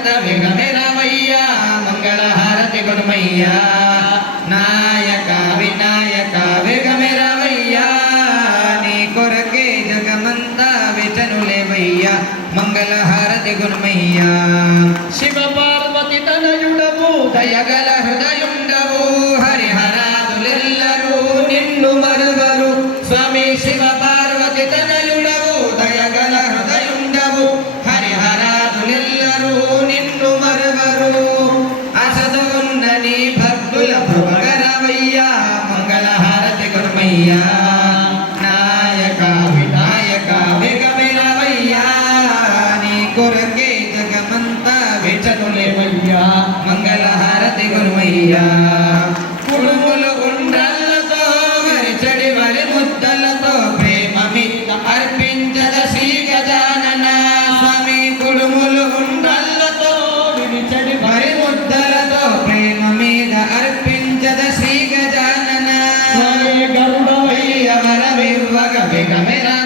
విఘ్నమే రామయ్యా మంగళహారతి గుణమయ్యా నాయక వినాయక విఘమే రామయ్యా నీ కొరకే జగమంతా విచనులేవయ్యా మంగళహారతి గుణమయ్యా శివ పార్వతి తనయుడవు దయగల హృదయుండవు హరిహరాదులెల్లరూ నిన్ను మరువరు. స్వామి శివ పార్వతి తన Yeah.